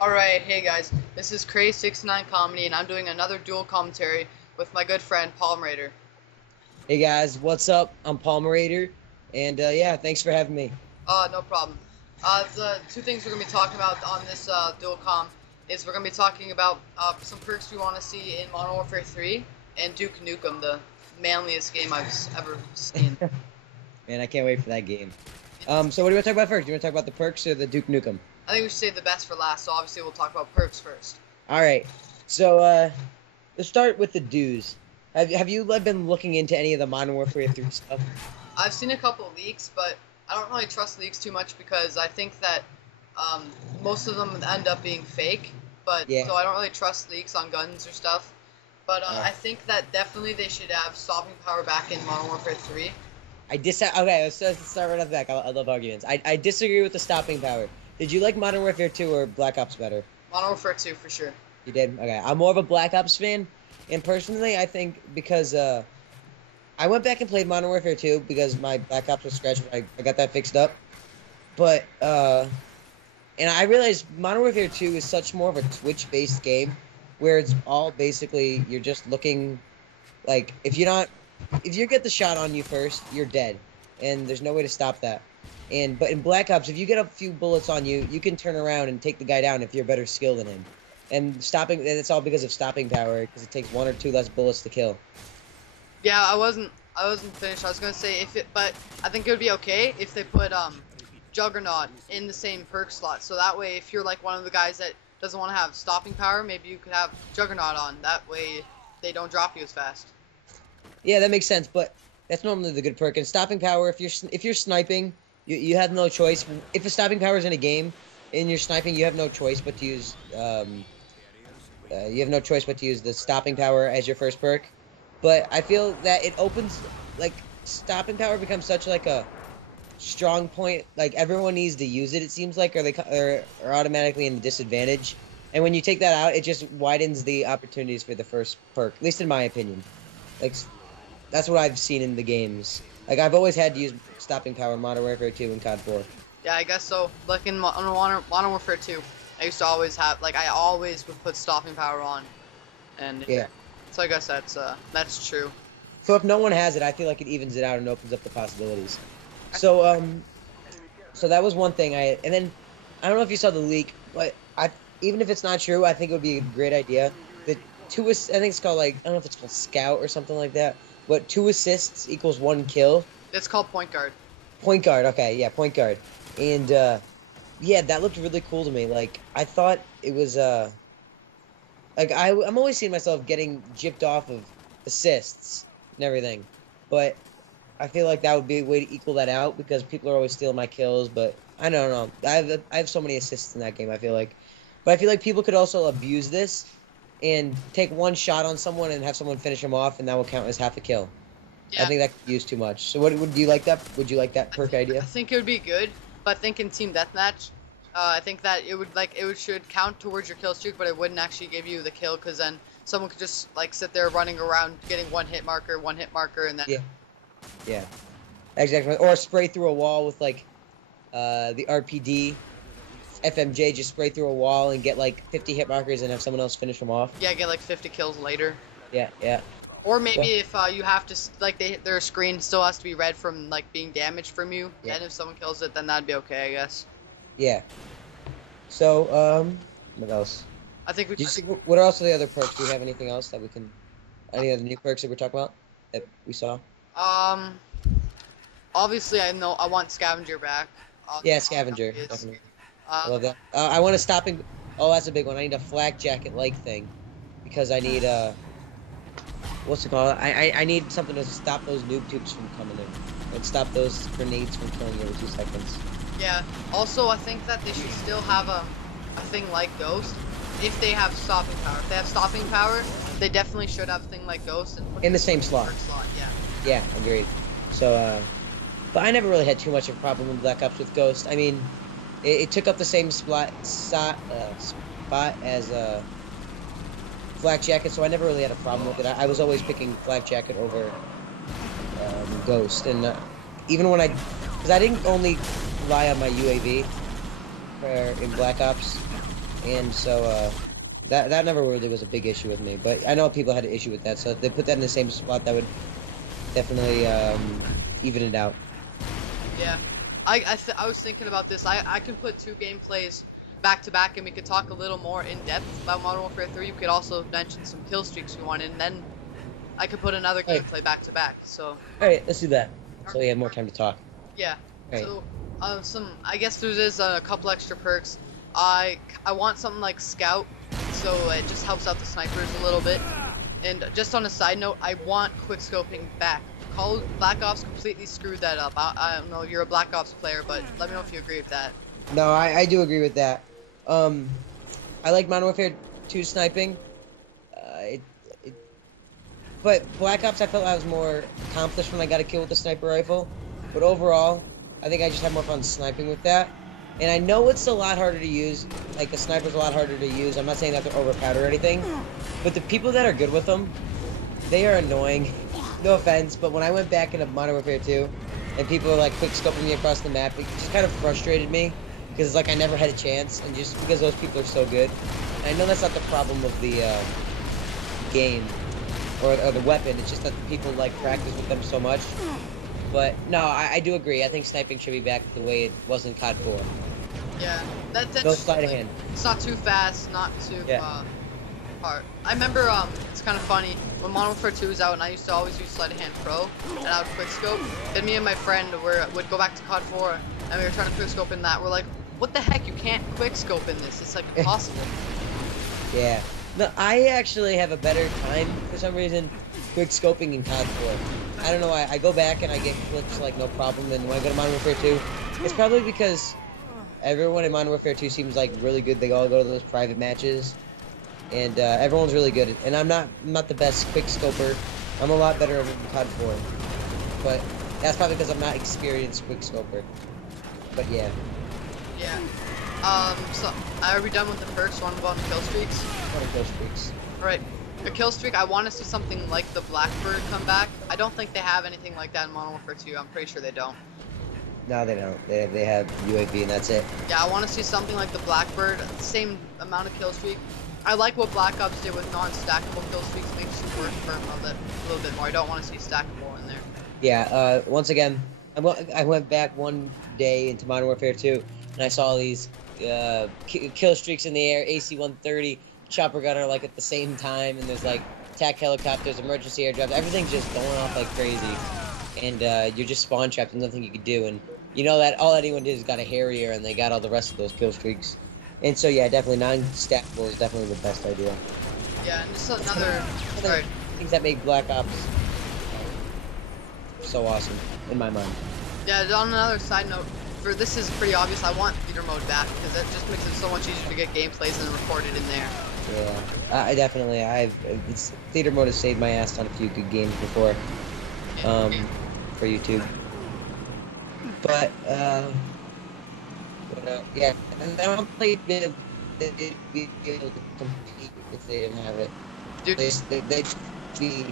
Alright, hey guys, this is Cray69 Comedy, and I'm doing another dual commentary with my good friend Palmerater. Hey guys, what's up? I'm Palmerater, and yeah, thanks for having me. No problem. The two things we're going to be talking about on this dual com is we're going to be talking about some perks we want to see in Modern Warfare 3 and Duke Nukem, the manliest game I've ever seen. Man, I can't wait for that game. So what do you want to talk about first? Do you want to talk about the perks or the Duke Nukem? I think we should save the best for last, so obviously we'll talk about perks first. All right. So let's start with the dues. Have you been looking into any of the Modern Warfare 3 stuff? I've seen a couple leaks, but I don't really trust leaks too much because I think that most of them end up being fake. But Yeah. so I don't really trust leaks on guns or stuff. But I think that definitely they should have stopping power back in Modern Warfare 3. Okay, let's start right off the back. I love arguments. I disagree with the stopping power. Did you like Modern Warfare 2 or Black Ops better? Modern Warfare 2 for sure. You did? Okay. I'm more of a Black Ops fan, and personally, I think because I went back and played Modern Warfare 2 because my Black Ops was scratched. I got that fixed up. But, and I realized Modern Warfare 2 is such more of a Twitch-based game where it's all basically, you're just looking, like, if you get the shot on you first, you're dead. And there's no way to stop that. But in Black Ops, if you get a few bullets on you, you can turn around and take the guy down if you're better skilled than him. And it's all because of stopping power, because it takes one or two less bullets to kill. Yeah, I wasn't finished. I was gonna say but I think it would be okay if they put Juggernaut in the same perk slot. So that way, if you're like one of the guys that doesn't want to have stopping power, maybe you could have Juggernaut on. That way, they don't drop you as fast. Yeah, that makes sense, but that's normally the good perk. And stopping power, if you're sniping, you have no choice. If a stopping power is in a game and you're sniping, you have no choice but to use the stopping power as your first perk. But I feel that it opens, like, stopping power becomes such like a strong point. Like, everyone needs to use it. It seems like, or are automatically in a disadvantage. And when you take that out, it just widens the opportunities for the first perk. At least in my opinion. Like, that's what I've seen in the games. Like, I've always had to use stopping power in Modern Warfare 2 and COD 4. Yeah, I guess so. Like in Modern Warfare 2, I used to always have I always would put stopping power on, and Yeah. so I guess that's true. So if no one has it, I feel like it evens it out and opens up the possibilities. So that was one thing and then I don't know if you saw the leak, but even if it's not true, I think it would be a great idea. The I think it's called, like, I don't know if it's called Scout or something like that, but 2 assists equals 1 kill. It's called Point Guard. Point guard, okay, yeah, point guard. And yeah, that looked really cool to me. Like, I thought it was like, I'm always seeing myself getting gypped off of assists and everything, but I feel like that would be a way to equal that out because people are always stealing my kills. But I don't know. I have so many assists in that game, I feel like. But I feel like people could also abuse this and take one shot on someone and have someone finish them off, and that will count as half a kill. Yeah. I think that could be used too much. So what would you like that? Would you like that perk idea? I think it would be good, but I think in team deathmatch, I think that should count towards your kill streak, but it wouldn't actually give you the kill because then someone could just sit there running around getting one hit marker, and then Yeah. Yeah. Exactly. Or spray through a wall with, like, the RPD, FMJ, just spray through a wall and get like 50 hit markers and have someone else finish them off. yeah, get like 50 kills later. Yeah, yeah. Or maybe Well, if you have to their screen still has to be red from being damaged from you, yeah. and if someone kills it, then that'd be okay, I guess. Yeah. So, what else? I think we. What are also the other perks? Do we have anything else that we can? Any other new perks that we're talking about that we saw? Um, obviously I know I want Scavenger back. Yeah, Scavenger. Definitely. I love Um, that. I want to stop and. Oh, that's a big one. I need a flak jacket like thing, because I need what's it called? I need something to stop those noob tubes from coming in, and stop those grenades from killing you every 2 seconds. yeah. Also, I think that they should still have a thing like Ghost if they have stopping power. If they have stopping power, they definitely should have a thing like Ghost and put In it the same in slot. first slot. Yeah. Yeah, agreed. So, but I never really had too much of a problem in Black Ops with Ghost. I mean, it took up the same spot as Flak Jacket, so I never really had a problem with it. I was always picking Flak Jacket over Ghost, and even when because I didn't only rely on my UAV in Black Ops, and so that never really was a big issue with me. But I know people had an issue with that, so if they put that in the same spot, that would definitely even it out. Yeah, I was thinking about this. I can put 2 gameplays back to back, and we could talk a little more in depth about Modern Warfare 3. You could also mention some kill streaks we wanted, and then I could put another gameplay back to back. So. All right, let's do that. So we have more time to talk. Yeah. Right. So, I guess there is a couple extra perks. I want something like Scout, so it just helps out the snipers a little bit. And just on a side note, I want quick scoping back. Black Ops completely screwed that up. I don't know, you're a Black Ops player, but let me know if you agree with that. No, I do agree with that. I like Modern Warfare 2 sniping. But Black Ops, I felt I was more accomplished when I got a kill with the sniper rifle. But overall, I think I just had more fun sniping with that. And I know it's a lot harder to use. Like, the sniper's a lot harder to use. I'm not saying that they're overpowered or anything. But the people that are good with them, they are annoying. No offense, but when I went back into Modern Warfare 2, and people were, like, quick scoping me across the map, it just kind of frustrated me. Because, like, I never had a chance, and just because those people are so good. And I know that's not the problem of the game. Or the weapon, it's just that the people like practice with them so much. But no, I do agree. I think sniping should be back the way it was in COD 4. Yeah, that's no sleight of hand. It's not too fast, not too hard. I remember it's kind of funny when Modern Warfare 2 was out, and I used to always use sleight of hand pro, and I would quick scope. Then me and my friend would go back to COD 4, and we were trying to quick scope in that. We're like, what the heck? You can't quick scope in this. It's like impossible. Yeah. No, I actually have a better time, for some reason, quick scoping in COD 4. I don't know why. I go back and I get clips like no problem, and when I go to Modern Warfare 2, it's probably because everyone in Modern Warfare 2 seems like really good. They all go to those private matches, and everyone's really good. And I'm not the best quick scoper. I'm a lot better in COD 4. But that's probably because I'm not experienced quick scoper. But yeah. Yeah. So, are we done with the perks? Want to go on kill streaks? Kill streaks. Alright. The kill streak, I want to see something like the Blackbird come back. I don't think they have anything like that in Modern Warfare 2. I'm pretty sure they don't. No, they don't. They have UAV and that's it. Yeah, I want to see something like the Blackbird. Same amount of kill streak. I like what Black Ops did with non-stackable kill streaks. Makes it work for a little bit more. I don't want to see stackable in there. Yeah, once again, I went back one day into Modern Warfare 2, and I saw these kill streaks in the air, AC-130, chopper gunner, like, at the same time, and there's, like, attack helicopters, emergency airdrops, everything's just going off like crazy, and you're just spawn trapped, and nothing you can do, and you know that all anyone did is got a Harrier, and they got all the rest of those kill streaks, and so, yeah, definitely non-stackable is definitely the best idea. Yeah, and just another, sorry. Things that make Black Ops so awesome, in my mind. Yeah, on another side note, this is pretty obvious. I want theater mode back because it just makes it so much easier to get gameplays and record it in there. Yeah, I definitely. Theater mode has saved my ass on a few good games before, for YouTube. But yeah, and I don't think they'd be able to compete if they didn't have it. Dude, They'd be.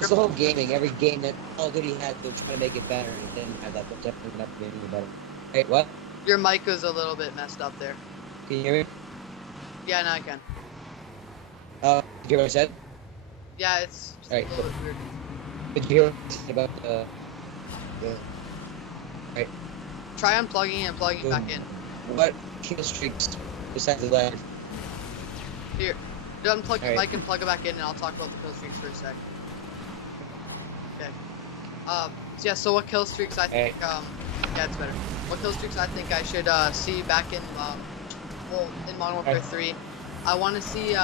It's the whole gaming. Every game that Call of Duty had, they're trying to make it better, and it didn't have that. They're definitely not making it better. Hey, what? Your mic is a little bit messed up there. Can you hear me? Yeah, now I can. Did you hear what I said? Yeah, it's just a little bit weird. Did you hear what I said about the right? Try unplugging and plugging back in. What kill streaks besides the ladder? Here, unplug your mic and plug it back in, and I'll talk about the kill streaks for a sec. Okay. So yeah, so what kill streaks I think, yeah, it's better. What kill streaks I think I should see back in, in Modern Warfare 3. I want to see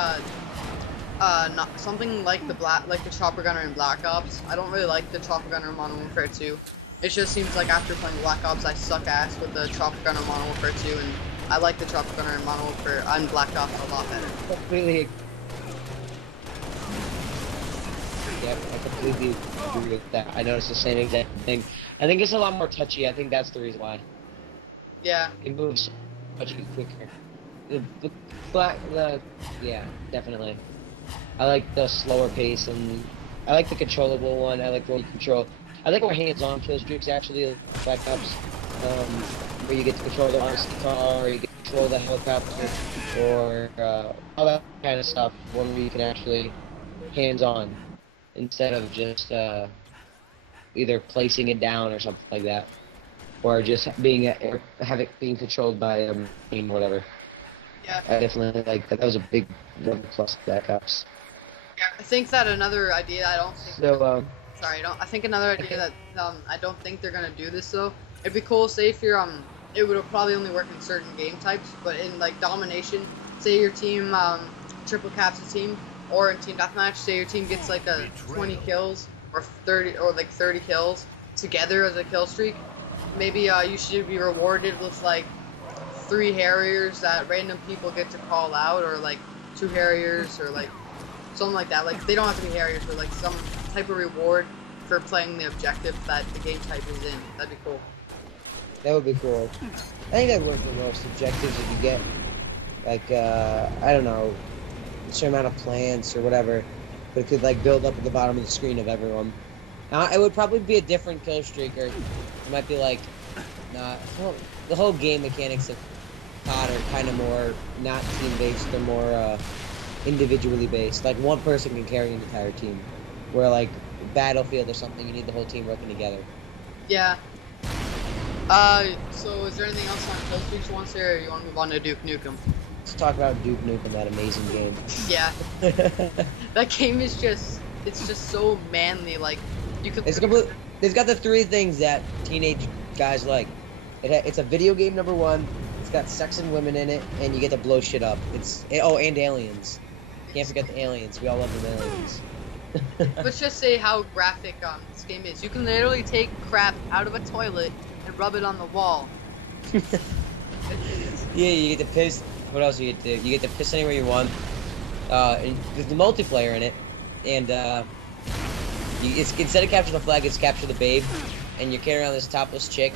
something like the chopper gunner in Black Ops. I don't really like the chopper gunner in Modern Warfare 2. It just seems like after playing Black Ops, I suck ass with the chopper gunner in Modern Warfare 2, and I like the chopper gunner in Modern Warfare and Black Ops a lot better. Completely. Yeah, I completely agree with that. I noticed the same exact thing. I think it's a lot more touchy. I think that's the reason why. Yeah. It moves much quicker. Yeah, definitely. I like the slower pace, and I like the controllable one. I like where you control. I like more hands-on kill streaks actually, like Black Ops, where you get to control the RC car, or you get to control the helicopter or all that kind of stuff. One where you can actually hands-on instead of just either placing it down or something like that, or just being have it being controlled by a machine, whatever. Yeah. I definitely like that. That was a big plus backups. I think that another idea I don't think. So Sorry, I think another idea that I don't think they're gonna do this though. It'd be cool, say if you're it would probably only work in certain game types, but in like domination, say your team triple caps a team, or in team deathmatch, say your team gets like a 20 kills or 30 or like 30 kills together as a kill streak. Maybe you should be rewarded with like 3 Harriers that random people get to call out, or like 2 Harriers, or like something like that. Like they don't have to be Harriers, but like some type of reward for playing the objective that the game type is in. That'd be cool. that would be cool. I think that'd work for most objectives if you get like I don't know, a certain amount of plants or whatever, but it could like build up at the bottom of the screen of everyone. It would probably be a different kill streak, or it might be like, well, the whole game mechanics of COD are kind of more not team-based, they're more individually based. Like one person can carry an entire team, where like Battlefield or something, you need the whole team working together. Yeah. So is there anything else on kill streaks you want to say, or you want to move on to Duke Nukem? Let's talk about Duke Nukem, that amazing game. Yeah. That game is it's just so manly. Like you could. It's got the 3 things that teenage guys like. It's a video game, number 1. It's got sex and women in it, and you get to blow shit up. And aliens. Can't forget the aliens. We all love the aliens. Let's just say how graphic this game is. You can literally take crap out of a toilet and rub it on the wall. Yeah, you get to piss. What else do you get to do? You get to piss anywhere you want. And there's the multiplayer in it, and instead of capture the flag, it's capture the babe, and you're carrying around this topless chick,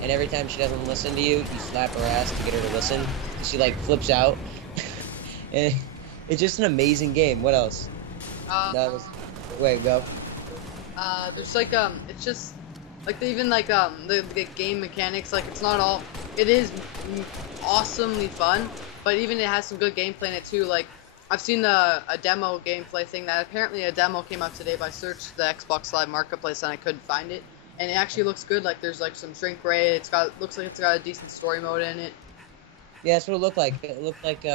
and every time she doesn't listen to you, you slap her ass to get her to listen. She like flips out, and it's just an amazing game. What else? Wait, go. There's like it's just like even like the game mechanics. Like it's not all. It is awesomely fun, but even it has some good gameplay in it too. Like I've seen a demo gameplay thing that apparently a demo came out today, but I searched the Xbox Live Marketplace and I couldn't find it. And it actually looks good. Like there's like some shrink rate. Looks like it's got a decent story mode in it. Yeah, that's what it looked like. It looked like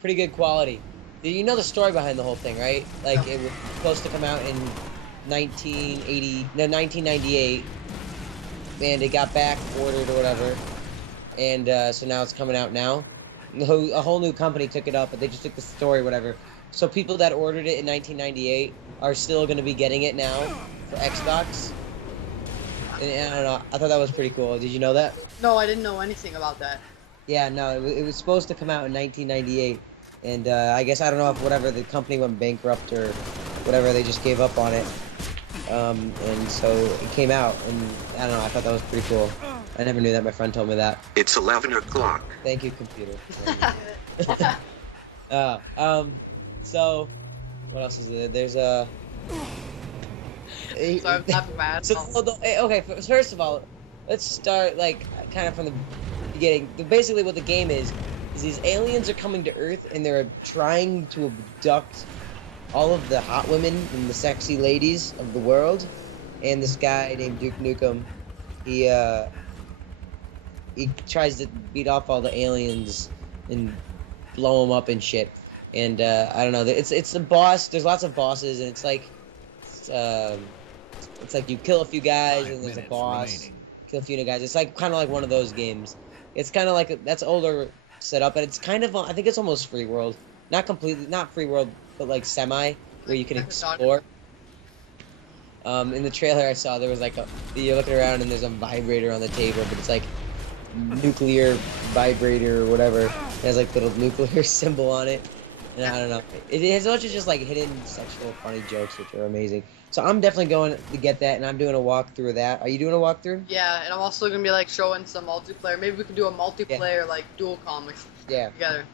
pretty good quality. You know the story behind the whole thing, right? Like it was supposed to come out in 1998, and it got back ordered or whatever, and so now it's coming out now. A whole new company took it up, but they just took the story, whatever. So people that ordered it in 1998 are still going to be getting it now for Xbox. And I don't know. I thought that was pretty cool. Did you know that? No, I didn't know anything about that. Yeah, no, it was supposed to come out in 1998, and I guess I don't know if whatever the company went bankrupt or whatever, they just gave up on it. And so it came out, and I don't know. I thought that was pretty cool. I never knew that. My friend told me that. It's 11 o'clock. Thank you, computer. So what else is there? There's a. So I'm laughing my ass off. Okay, first of all, let's start like kind of from the beginning. Basically, what the game is these aliens are coming to Earth and they're trying to abduct all of the hot women and the sexy ladies of the world. And this guy named Duke Nukem, he tries to beat off all the aliens and blow them up and shit. And I don't know. It's a boss. There's lots of bosses, and it's like you kill a few guys and there's a boss. Kill a few new guys. It's like kind of like one of those games. It's kind of like that's older setup, and it's kind of I think it's almost free world. Not completely, not free world, but like semi, where you can explore. In the trailer I saw, there was like you're looking around and there's a vibrator on the table, but it's like nuclear vibrator or whatever. It has like little nuclear symbol on it, and I don't know. It has a bunch of just like hidden sexual funny jokes, which are amazing. So I'm definitely going to get that, and I'm doing a walkthrough of that. Are you doing a walkthrough? Yeah, and I'm also gonna be like showing some multiplayer. Maybe we could do a multiplayer like dual comics. Yeah. Together.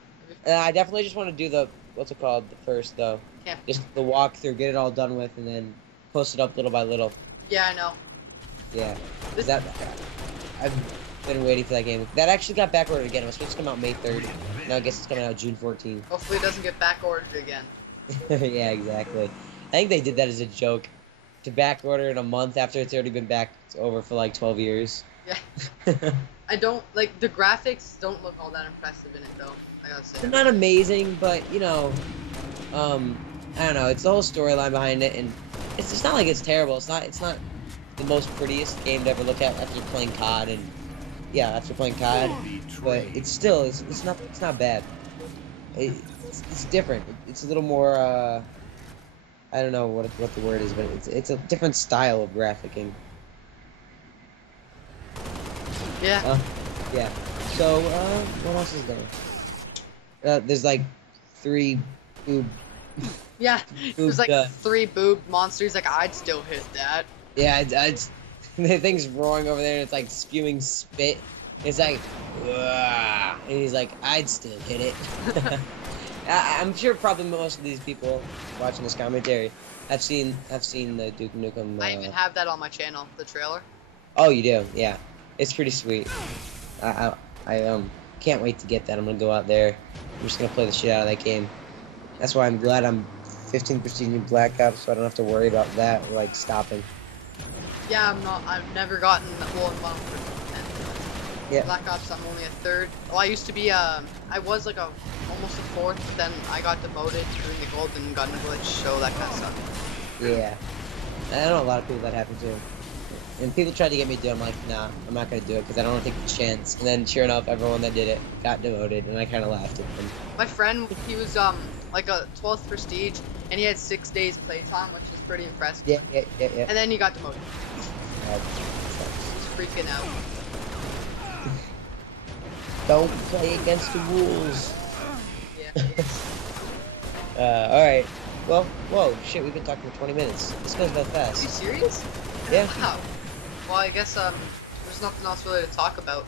I definitely just want to do the what's it called first though. Yeah. Just the walkthrough, get it all done with, and then post it up little by little. Yeah, I know. Yeah. Been waiting for that game. That actually got backordered again. It was supposed to come out May 3rd. Now I guess it's coming out June 14th. Hopefully it doesn't get back ordered again. Yeah, exactly. I think they did that as a joke. To back order in a month after it's already been back over for like 12 years. Yeah. I don't like the graphics don't look all that impressive in it though. I gotta say. They're not amazing, but you know, I don't know. It's the whole storyline behind it, and it's just not like it's terrible. It's not the most prettiest game to ever look at after playing COD, and yeah, after playing COD, but it's still it's not bad. It's different. It's a little more. I don't know what the word is, but it's a different style of graphicing. Yeah. Yeah. So what else is there? There's like 3 boob. Yeah. There's like Boobed, 3 boob monsters. Like I'd still hit that. Yeah, it's the thing's roaring over there, and it's like spewing spit. It's like, "Wah," and he's like, I'd still hit it. I'm sure probably most of these people watching this commentary have seen the Duke Nukem. I even have that on my channel, the trailer. Oh, you do? Yeah, it's pretty sweet. I can't wait to get that. I'm gonna go out there. I'm just gonna play the shit out of that game. That's why I'm glad I'm 15 prestige in Black Ops, so I don't have to worry about that like stopping. Yeah, I've never gotten well in Modern Warfare 10. Yeah. Black Ops, I'm only a 3rd. Well, I used to be I was like almost a 4th, but then I got demoted during the gold and got in a glitch, so that kind of sucked. Yeah. I know a lot of people that happen to. And people tried to get me to do it. I'm like, nah, I'm not gonna do it because I don't want to take the chance. And then sure enough, everyone that did it got demoted, and I kind of laughed at them. My friend, he was like a 12th prestige, and he had 6 days playtime, which is pretty impressive. Yeah. And then he got demoted. Uh, He's freaking out. don't play against the rules. Yeah. Alright. Well, whoa, shit, we've been talking for 20 minutes. This goes by Are you fast. serious? Yeah. Wow. Well, I guess there's nothing else really to talk about.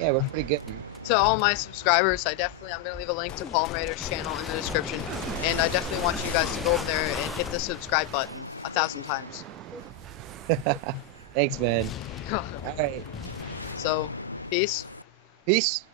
Yeah, we're pretty good. To all my subscribers, I'm gonna leave a link to Palmerater's channel in the description, and I definitely want you guys to go over there and hit the subscribe button 1,000 times. Thanks, man. Alright. So, peace. Peace.